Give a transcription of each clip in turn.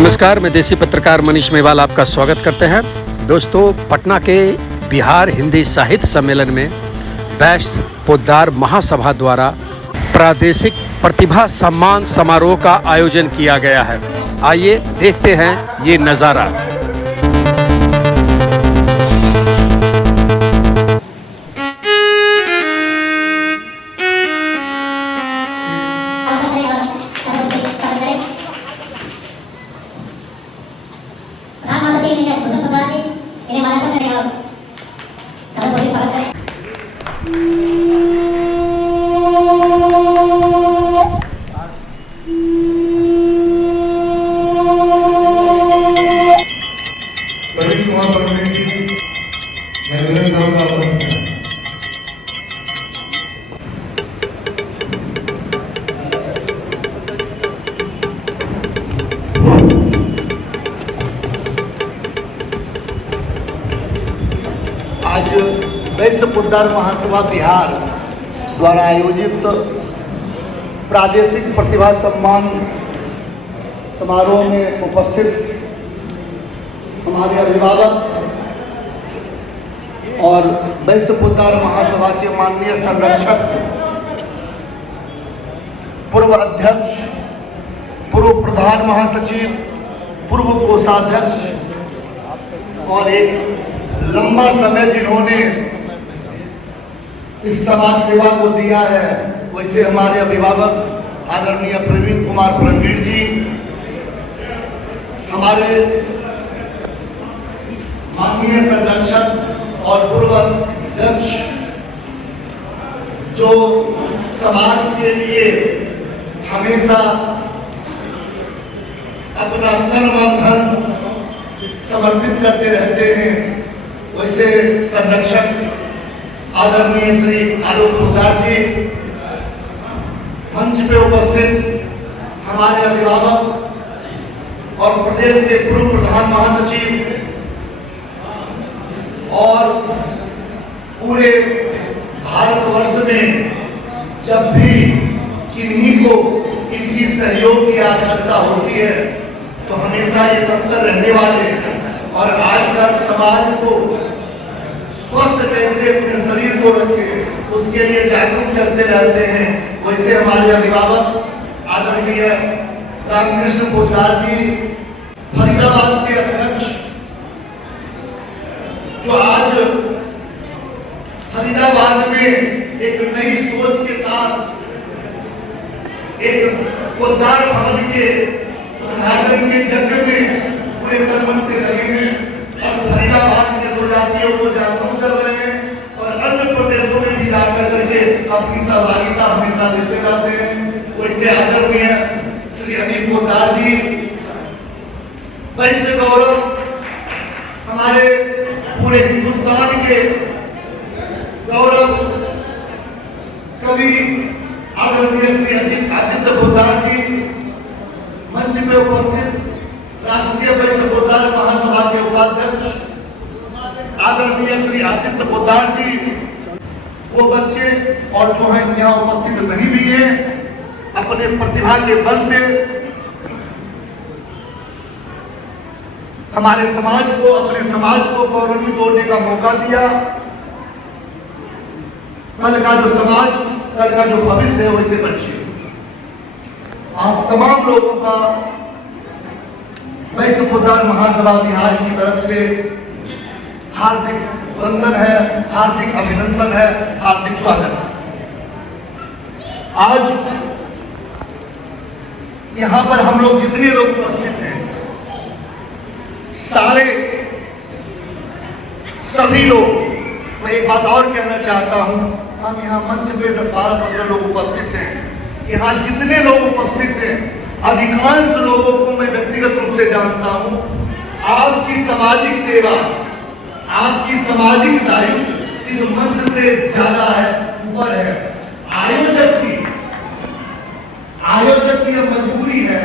नमस्कार, मैं देसी पत्रकार मनीष मेवाल आपका स्वागत करते हैं। दोस्तों, पटना के बिहार हिंदी साहित्य सम्मेलन में वैश्य पोद्दार महासभा द्वारा प्रादेशिक प्रतिभा सम्मान समारोह का आयोजन किया गया है। आइए देखते हैं ये नज़ारा। आज वैश्य पोद्दार महासभा बिहार द्वारा आयोजित प्रादेशिक प्रतिभा सम्मान समारोह में उपस्थित हमारे अभिभावक और वैश्य पोद्दार महासभा के माननीय संरक्षक, पूर्व अध्यक्ष, पूर्व प्रधान महासचिव, पूर्व कोषाध्यक्ष और एक लंबा समय जिन्होंने इस समाज सेवा को दिया है, वैसे हमारे अभिभावक आदरणीय प्रवीण कुमार प्रणवीर जी, हमारे माननीय संरक्षक और पूर्व अध्यक्ष जो समाज के लिए हमेशा अपना तन मन धन समर्पित करते रहते हैं, वैसे संरक्षक आदरणीय श्री आलोक पोद्दार जी, मंच पे उपस्थित हमारे अभिभावक और प्रदेश के पूर्व प्रधान महासचिव और पूरे भारतवर्ष में जब भी किन्हीं को इनकी सहयोग की आवश्यकता होती है तो हमेशा ये तत्पर रहने वाले और आजकल समाज को स्वस्थ कैसे अपने शरीर को रखे उसके लिए जागरूक करते रहते हैं, वैसे हमारे अभिभावक आदरणीय रामकृष्ण पोद्दार जी, फरीदाबाद के अध्यक्ष, जो आज फरीदाबाद में एक नई सोच के साथ एक पोद्दार भवन के उद्घाटन के यज्ञ में पूरे तन से लगे हैं और फरीदाबाद के जनजातियों को जागरूक कर रहे हैं और अन्य प्रदेशों में भी जाकर करके अपनी सहभागिता हमेशा देते रहते हैं। वैसे आदरणीय श्री अनिल पोद्दार जी, वैश्य गौरव, हमारे पूरे हिंदुस्तान के गौरव कवि आदरणीय श्री आदित्य पोद्दार जी, मंच में उपस्थित राष्ट्रीय वैश्य पोद्दार महासभा के उपाध्यक्ष आदरणीय श्री आदित्य पोद्दार जी, वो बच्चे और जो हैं यहाँ उपस्थित नहीं भी हैं, अपने प्रतिभा के बल पे हमारे समाज को, अपने समाज को गौरवान्वित होने का मौका दिया। कल का जो समाज, कल का जो भविष्य है, वैसे बच्चे, आप तमाम लोगों का वैश्य पोद्दार महासभा बिहार की तरफ से हार्दिक वंदन है, हार्दिक अभिनंदन है, हार्दिक स्वागत है। आज यहां पर हम लोग जितने लोग उपस्थित हैं, सभी लोग, मैं एक बात और कहना चाहता हूं, हम यहाँ मंच पे 10-12-15 लोग उपस्थित हैं, यहाँ जितने लोग उपस्थित हैं, अधिकांश लोगों को मैं व्यक्तिगत रूप से जानता हूं। आपकी सामाजिक सेवा, आपकी सामाजिक दायित्व इस मंच से ज्यादा है, ऊपर है। आयोजक की मजबूरी है,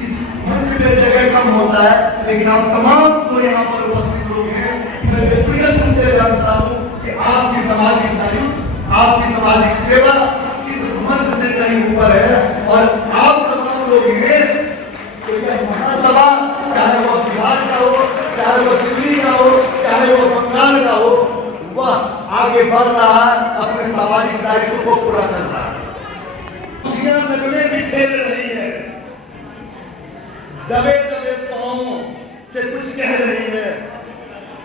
इस मंच पे जगह कम होता है, लेकिन आप तमाम जो यहाँ पर उपस्थित लोग हैं, मैं व्यक्तिगत रूप से जानता हूँ कि आपकी सामाजिक दायित्व, आपकी सामाजिक सेवा इस मंच से कहीं ऊपर है और आप तमाम लोग हैं तो यह महासभा दिल्ली का हो चाहे वो बंगाल का हो, वह आगे बढ़ रहा है, अपने सामाजिक दायित्व को पूरा कर रहा है। खुशियां नगमे भी खेल रही है, दबे दबे पांवों से कुछ कह रही है।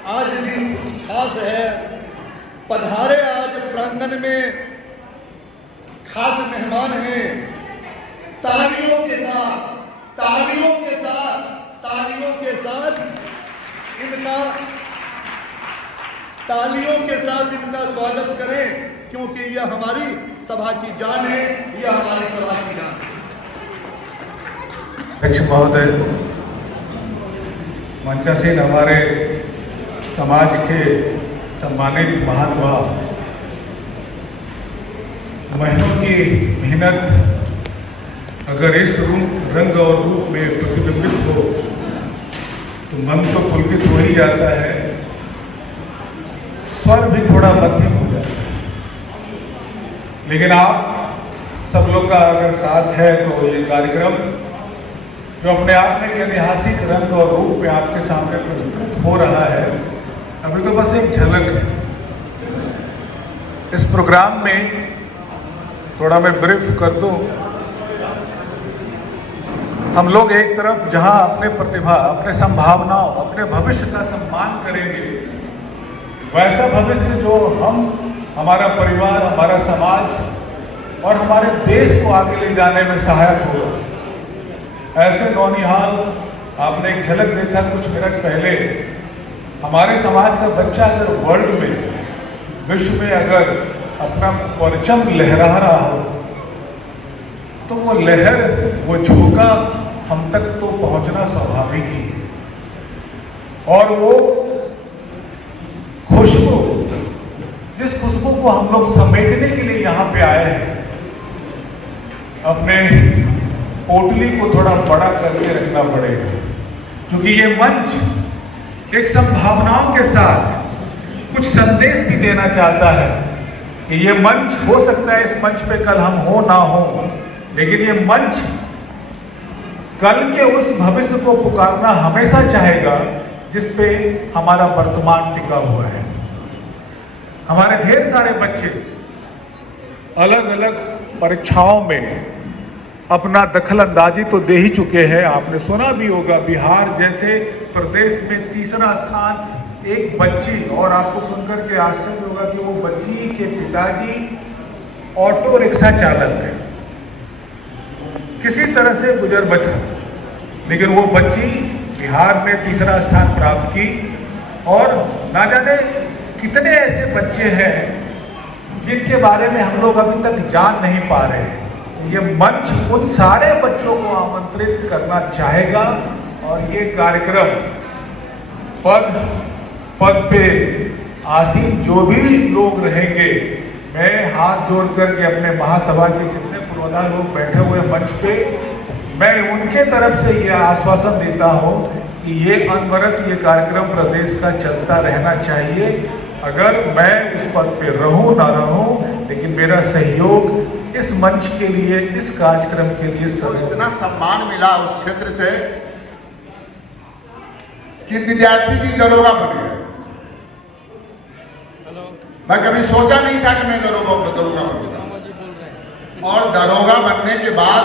आज दिन खास है, पधारे आज प्रांगण में खास मेहमान हैं। तालियों के साथ तालियों के साथ तालियों के साथ इनका तालियों के साथ इनका स्वागत करें, क्योंकि यह हमारी सभा की जान है, यह हमारी सभा की जान है। अध्यक्ष महोदय, मंचासीन हमारे समाज के सम्मानित महानुभाव, महीनों की मेहनत अगर इस रंग और रूप में प्रतिबिंबित हो तो मन तो पुलकित हो ही जाता है, स्वर भी थोड़ा मध्यम हो जाता है। लेकिन आप सब लोग का अगर साथ है तो ये कार्यक्रम जो अपने आप में एक ऐतिहासिक रंग और रूप में आपके सामने प्रस्तुत हो रहा है, अभी तो बस एक झलक है। इस प्रोग्राम में थोड़ा मैं ब्रीफ कर दूं, हम लोग एक तरफ जहां अपने प्रतिभा, अपने संभावनाओं, अपने भविष्य का सम्मान करेंगे, वैसा भविष्य जो हमारा परिवार, हमारा समाज और हमारे देश को आगे ले जाने में सहायक होगा। ऐसे नौनिहाल आपने एक झलक देखा कुछ मिनट पहले। हमारे समाज का बच्चा अगर वर्ल्ड में, विश्व में अगर अपना परचम लहरा रहा हो तो वो लहर, वो झोंका हम तक तो पहुंचना स्वाभाविक ही है। और वो खुशबू, जिस खुशबू को हम लोग समेटने के लिए यहाँ पे आए हैं, अपने पोटली को थोड़ा बड़ा करके रखना पड़ेगा, क्योंकि ये मंच एक संभावनाओं के साथ कुछ संदेश भी देना चाहता है कि ये मंच हो सकता है, इस मंच पे कल हम हो ना हो, लेकिन ये मंच कल के उस भविष्य को पुकारना हमेशा चाहेगा जिस पे हमारा वर्तमान टिका हुआ है। हमारे ढेर सारे बच्चे अलग अलग परीक्षाओं में अपना दखल अंदाजी तो दे ही चुके हैं। आपने सुना भी होगा, बिहार जैसे प्रदेश में तीसरा स्थान एक बच्ची, और आपको सुनकर के आश्चर्य होगा कि वो बच्ची के पिताजी ऑटो रिक्शा चालक है, किसी तरह से गुजर बचा, लेकिन वो बच्ची बिहार में तीसरा स्थान प्राप्त की। और ना जाने कितने ऐसे बच्चे हैं जिनके बारे में हम लोग अभी तक जान नहीं पा रहे हैं। ये मंच उन सारे बच्चों को आमंत्रित करना चाहेगा, और ये कार्यक्रम पद पद पे आसीन जो भी लोग रहेंगे, मैं हाथ जोड़ करके अपने महासभा के जितने पूर्वाधार लोग बैठे हुए मंच पे, मैं उनके तरफ से यह आश्वासन देता हूं कि ये अनवरत ये कार्यक्रम प्रदेश का चलता रहना चाहिए। अगर मैं उस पद पे रहूं ना रहूं, लेकिन मेरा सहयोग इस मंच के लिए, इस कार्यक्रम के लिए इतना सम्मान मिला उस क्षेत्र से कि विद्यार्थी की दरोगा बने। मैं कभी सोचा नहीं था कि मैं दरोगा बनूंगा, और दरोगा बनने के बाद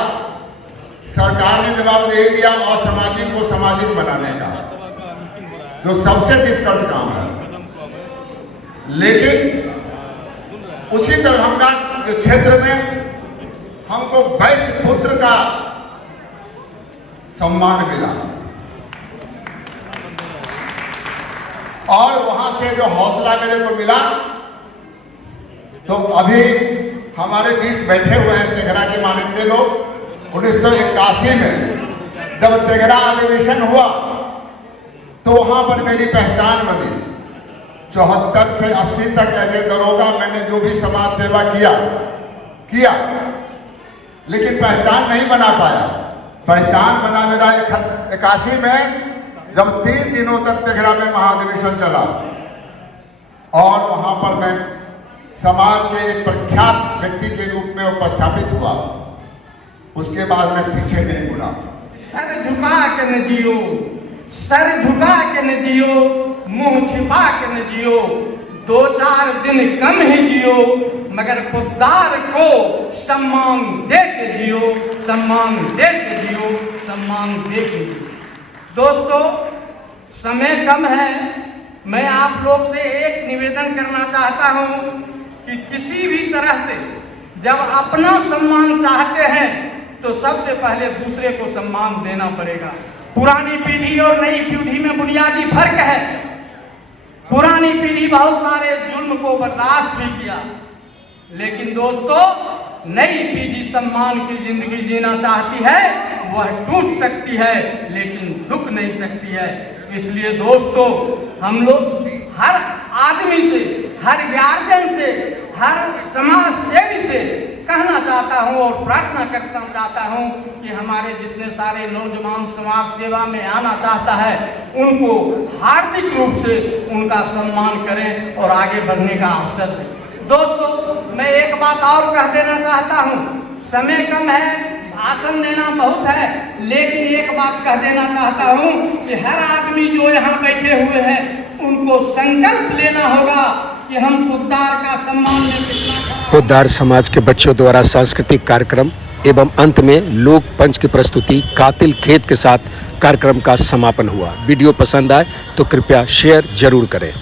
सरकार ने जवाब दे दिया असामाजिक को सामाजिक बनाने का, जो सबसे डिफिकल्ट काम है। लेकिन उसी दरभंगा के क्षेत्र में हमको वैश्य पुत्र का सम्मान मिला, और वहां से जो हौसला मेरे को मिला, तो अभी हमारे बीच बैठे हुए हैं तेघड़ा के माननीय लोग। 1981 में जब तेघड़ा अधिवेशन हुआ तो वहां पर मेरी पहचान बनी। 74 से 80 तक ऐसे दरोगा मैंने जो भी समाज सेवा किया, लेकिन पहचान नहीं बना पाया। पहचान बना मेरा 81 में, जब 3 दिनों तक तेघड़ा में महाधिवेशन चला, और वहां पर मैं समाज के एक प्रख्यात व्यक्ति के रूप में उपस्थापित हुआ। उसके बाद मैं पीछे नहीं मुड़ा। सर झुका के न जियो, सर झुका के न जियो, मुंह छिपा के न जियो, 2-4 दिन कम ही जियो, मगर खुददार को सम्मान दे के जियो, सम्मान दे के जियो, सम्मान दे के जियो। दोस्तों, समय कम है। मैं आप लोग से एक निवेदन करना चाहता हूं कि किसी भी तरह से जब अपना सम्मान चाहते हैं तो सबसे पहले दूसरे को सम्मान देना पड़ेगा। पुरानी पीढ़ी और नई पीढ़ी में बुनियादी फर्क है। पुरानी पीढ़ी बहुत सारे जुल्म को बर्दाश्त भी किया, लेकिन दोस्तों नई पीढ़ी सम्मान की जिंदगी जीना चाहती है। वह टूट सकती है लेकिन झुक नहीं सकती है। इसलिए दोस्तों, हम लोग हर आदमी से, हर गार्जियन से, हर समाज सेवी से कहना चाहता हूं और प्रार्थना करना चाहता हूं कि हमारे जितने सारे नौजवान समाज सेवा में आना चाहता है उनको हार्दिक रूप से उनका सम्मान करें और आगे बढ़ने का अवसर दें। दोस्तों, मैं एक बात और कह देना चाहता हूं, समय कम है, भाषण देना बहुत है, लेकिन एक बात कह देना चाहता हूं कि हर आदमी जो यहाँ बैठे हुए हैं उनको संकल्प लेना होगा कि हम खुददार का सम्मान में कितना। पोद्दार समाज के बच्चों द्वारा सांस्कृतिक कार्यक्रम एवं अंत में लोक पंच की प्रस्तुति कातिल खेत के साथ कार्यक्रम का समापन हुआ। वीडियो पसंद आए तो कृपया शेयर जरूर करें।